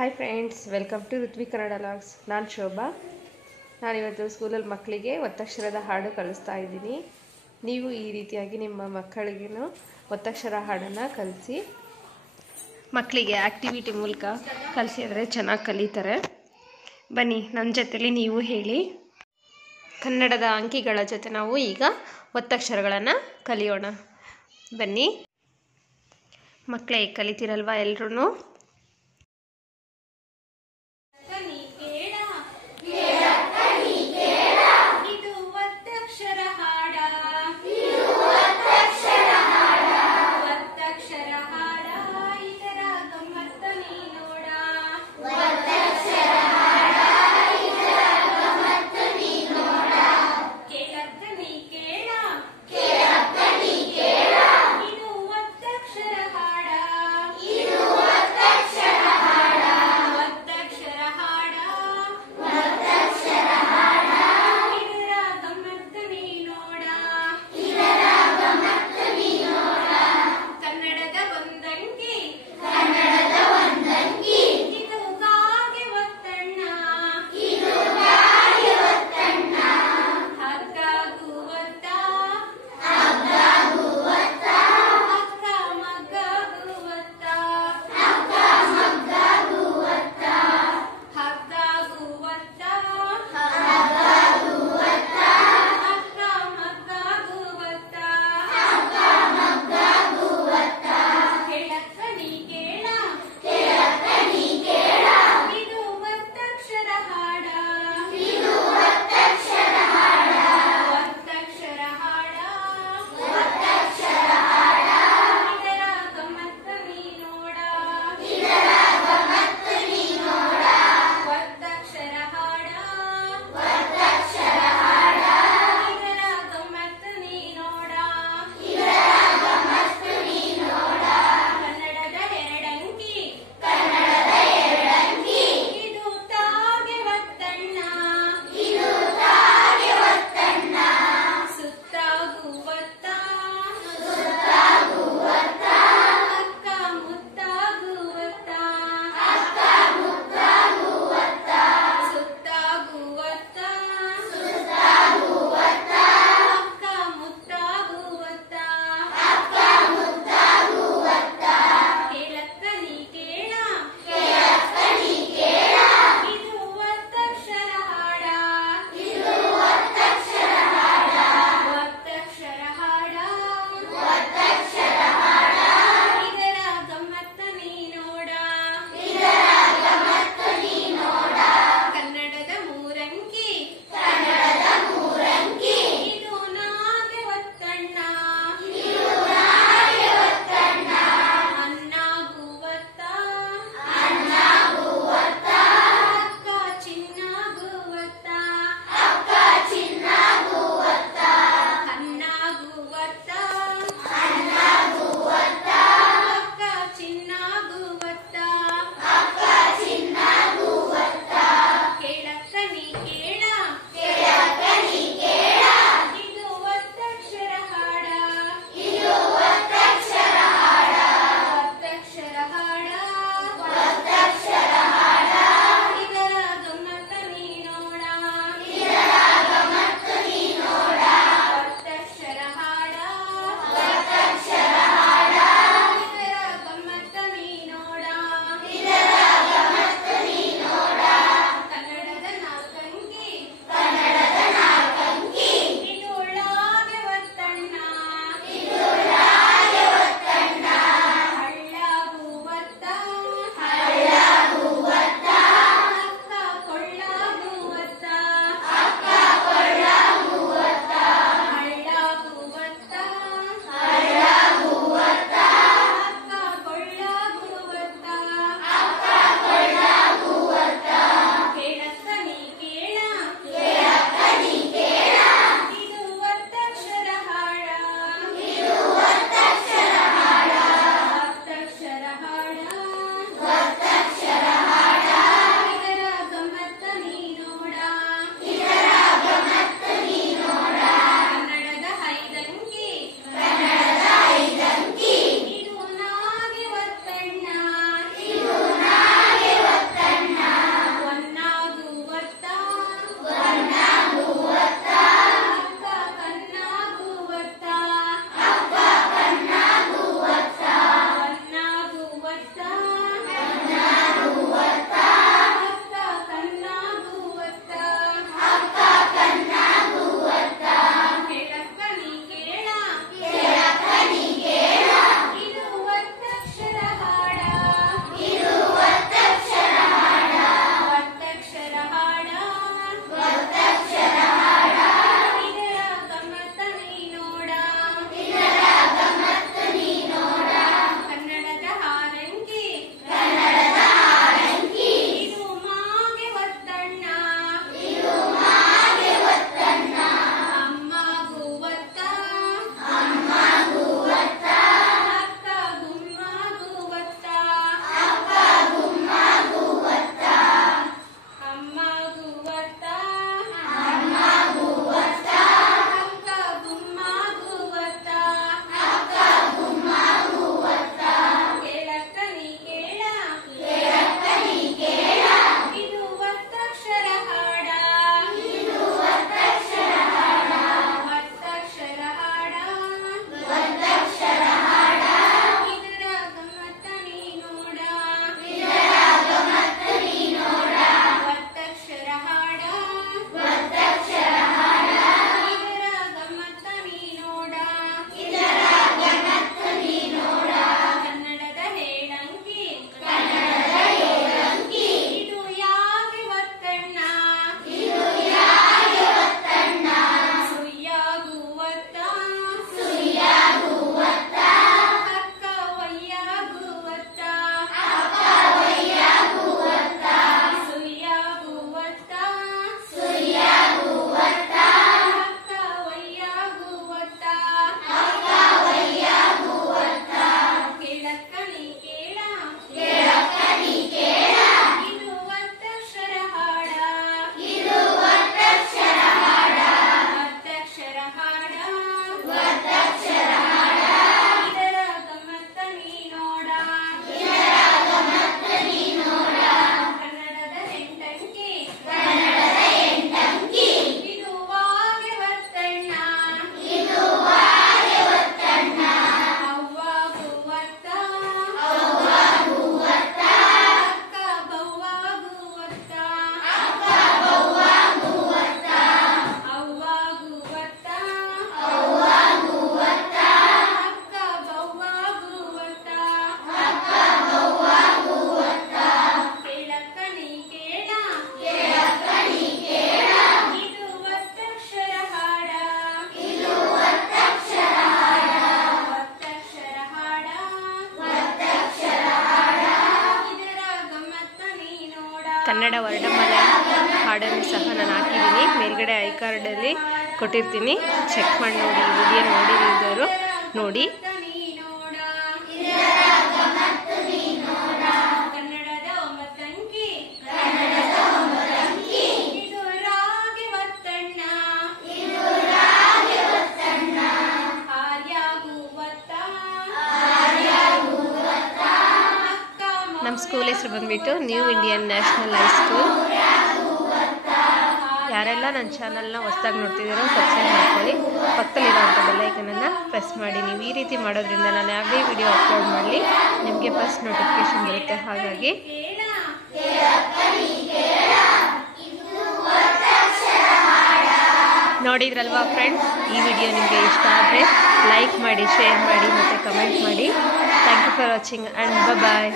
Hi friends, welcome to Ruthvi Kannada logs. ನಾನು ಶೋಭಾ. ನಾನಿವತ್ತು ಸ್ಕೂಲಲ್ಲಿ ಮಕ್ಕಳಿಗೆ ಒತ್ತಕ್ಷರದ ಹಾಡು ಕಲಿಸ್ತಾ ಇದ್ದೀನಿ. ನೀವು ಈ ರೀತಿಯಾಗಿ ನಿಮ್ಮ ಮಕ್ಕಳಿಗೂ ಒತ್ತಕ್ಷರ ಹಾಡನ್ನು ಕಲಿಸಿ. ಮಕ್ಕಳಿಗೆ ಆ್ಯಕ್ಟಿವಿಟಿ ಮೂಲಕ ಕಲಿಸಿದ್ರೆ ಚೆನ್ನಾಗಿ ಕಲಿತಾರೆ. ಬನ್ನಿ, ನನ್ನ ಜೊತೆಲಿ ನೀವು ಹೇಳಿ. ಕನ್ನಡದ ಅಂಕಿಗಳ ಜೊತೆ ನಾವು ಈಗ ಒತ್ತಕ್ಷರಗಳನ್ನು ಕಲಿಯೋಣ. ಬನ್ನಿ ಮಕ್ಕಳೇ, ಕಲಿತಿರಲ್ವಾ ಎಲ್ರೂ? ಕನ್ನಡ ವರ್ಣಮಾಲೆ ಹಾಡನ್ನು ಸಹ ನಾನು ಹಾಕಿದ್ದೀನಿ. ಮೇಲ್ಗಡೆ ಐ ಕಾರ್ಡಲ್ಲಿ ಕೊಟ್ಟಿರ್ತೀನಿ, ಚೆಕ್ ಮಾಡಿ ನೋಡಿ. ಈ ವಿಡಿಯೋ ನೋಡಿರೋರು ನೋಡಿ. ನಮ್ಮ ಸ್ಕೂಲ್ ಹೆಸರು ಬಂದುಬಿಟ್ಟು ನ್ಯೂ ಇಂಡಿಯನ್ ನ್ಯಾಷನಲ್ ಹೈಸ್ಕೂಲ್. ಯಾರೆಲ್ಲ ನನ್ನ ಚಾನಲ್ನ ಹೊಸದಾಗಿ ನೋಡ್ತಿದ್ದೀರೋ ಸಬ್ಸ್ಕ್ರೈಬ್ ಮಾಡ್ಕೊಳ್ಳಿ, ಪಕ್ಕದಲ್ಲಿರೋಂಥ ಬೆಲ್ಲೈಕನನ್ನು ಪ್ರೆಸ್ ಮಾಡಿ. ನೀವು ಈ ರೀತಿ ಮಾಡೋದ್ರಿಂದ ನಾನು ಯಾವುದೇ ವಿಡಿಯೋ ಅಪ್ಲೋಡ್ ಮಾಡಲಿ ನಿಮಗೆ ಫಸ್ಟ್ ನೋಟಿಫಿಕೇಶನ್ ಬರುತ್ತೆ. ಹಾಗಾಗಿ ನೋಡಿದ್ರಲ್ವಾ ಫ್ರೆಂಡ್ಸ್, ಈ ವಿಡಿಯೋ ನಿಮಗೆ ಇಷ್ಟ ಆದರೆ ಲೈಕ್ ಮಾಡಿ, ಶೇರ್ ಮಾಡಿ ಮತ್ತು ಕಮೆಂಟ್ ಮಾಡಿ. Thank you for watching and bye.